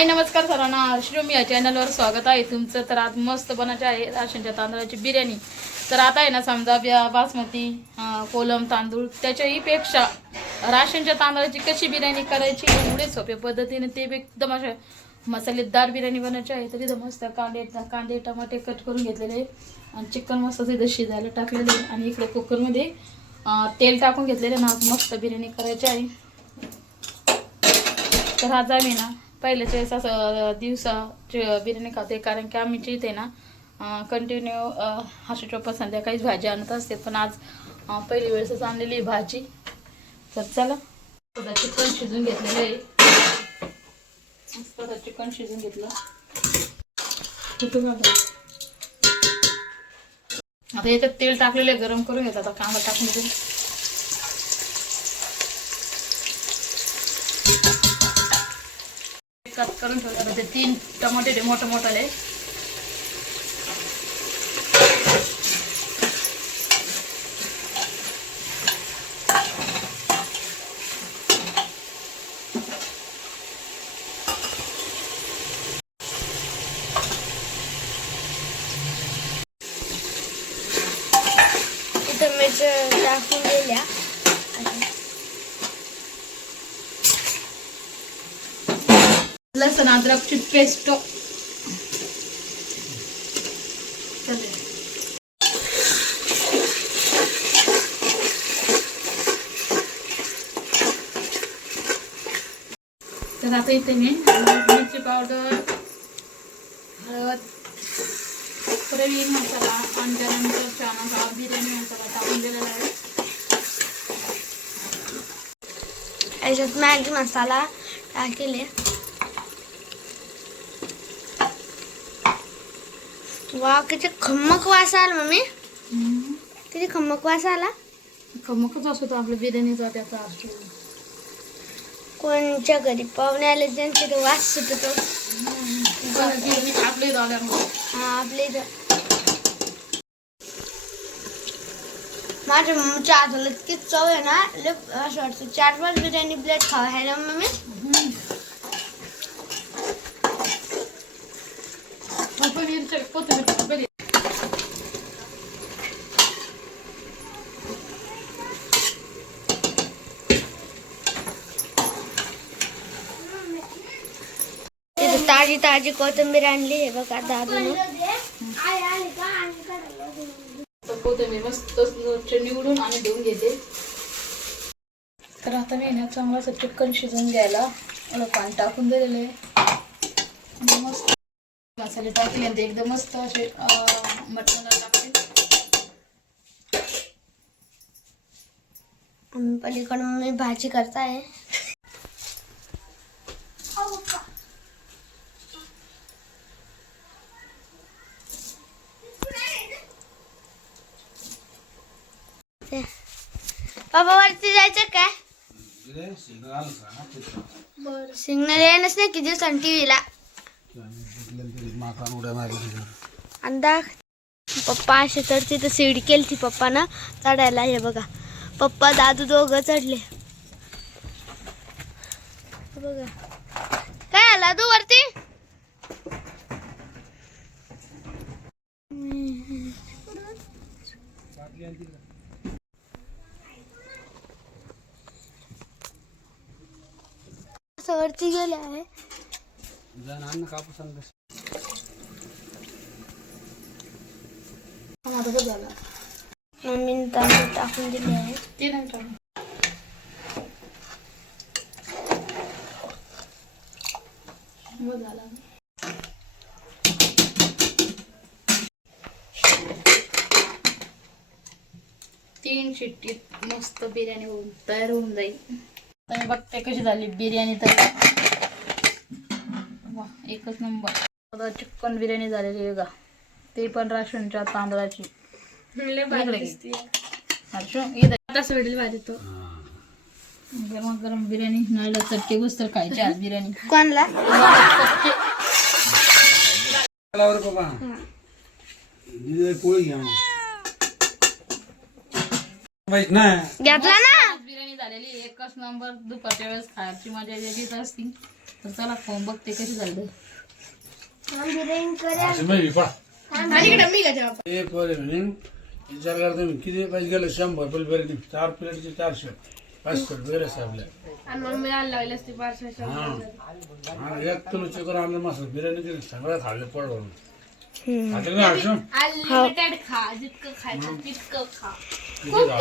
हाय नमस्कार सर्वांना, श्रीमी या चॅनलवर स्वागत आहे तुमचं। तर आज मस्त बनायचे आहे राशनच्या तांदळाची बिर्याणी। तर आता आहे ना, समजा बासमती कोलम तांदूळ त्याच्याही पेक्षा राशनच्या तांदळाची कशी बिर्याणी करायची एवढे सोप्या पद्धतीने ते एकदम अशा मसालेदार बिर्याणी बनायची आहे। तर इथं मस्त कांदे टमाटे कट करून घेतलेले आणि चिकन मस्त इथं शिजायला टाकलेले आणि इकडे कुकरमध्ये तेल टाकून घेतलेले ना। मस्त बिर्याणी करायची आहे। तर आज आम्ही ना पहिल्याच्या वेळेस असं दिवसाची बिर्याणी खाते, कारण की आम्हीची इथे ना कंटिन्यू अशी चोपा संध्याकाळीच भाजी आणत असते, पण आज पहिली वेळेसच आणलेली भाजी। तर चला चिकन शिजून घेतलेलं आहे, मस्त चिकन शिजून घेतलं। आता याच्यात तेल टाकलेलं आहे, गरम करून घेतात। आता कांदा टाकून घेऊ, कट करून ठेवतात ते 3 टमाटे मोठे मोठाले। इथं मिरची टाकून दिल्या, लसूण अद्रकची पेस्ट तर आता इथे मी मिरची पावडर, हळद, प्रवीण मसाला आणि त्यानंतर चहा बिर्याणी मसाला टाकून दिलेला आहे। याच्यात मॅगी मसाला टाकले। वा, किती खमक वास आला मम्मी, किती खमक वास आला। खमकच असतो आपल्या बिर्याणीचा, त्याचा असतो। कोणच्या घरी पाहुणे आले त्यांचे तो वास सुटतो। आपले झाल्यामुळे आपले माझ्या मम्मीच्या हाताला इतकी चव आहे ना, असं वाटतं 4-5 बिर्याणी प्लेट खावा आहे ना मम्मी। ताजी ताजी कोथिंबीर आणली आहे बघा दादूने। कोथिंबीर मस्त निवडून आणि देऊन घेते। तर आता मी ना चांगलं चिकन शिजून घ्यायला पाणी टाकून दिलेले, मस्त मसाले टाकले आणि एकदम मस्त असे मटणाला टाकते। पलीकडून मम्मी भाजी करताय। बाबा वरती जायचं काय? सिग्नल येणच नाही किती दिवसांनी टीव्हीला। अंदा पप्पा असे चढते तर सीडी केली ती पप्पानं चढायला। हे बघा पप्पा दादू दोघं चढले बघा। काय आला तू वरती? वरती गेले आहे। मम्मीने तांदूळ टाकून दिले आहे। ते नाही टाकून झाला। 3 शिट्टीत मस्त बिर्याणी तयार होऊन जाईल। तुम्ही बघते कशी झाली बिर्याणी तयार। वा, एकच नंबर। आता चिकन बिर्याणी झालेली आहे का, ते पण राशनच्या तांदळाची। गरम गरम बिर्याणी नळला चटके बसतर खायची आज बिर्याणी। कोणला घेतला ना बिर्याणी झालेली एकच नंबर। दुपारच्या वेळेस खायची मजा येत असती। तर चला खाऊन बघते कशी झाली. असं नाही एक वर म्हणे विचार करता मी किती पैसे गेले 100 रुपये बिर्याणी 4 प्लेटचे 400 500 रुपये आपल्या हा 1 किलो चिकन आणलं मस्त बिर्याणी दिली सगळं खाल्लं पडवून आता काय हर्षम हो. किती झालं?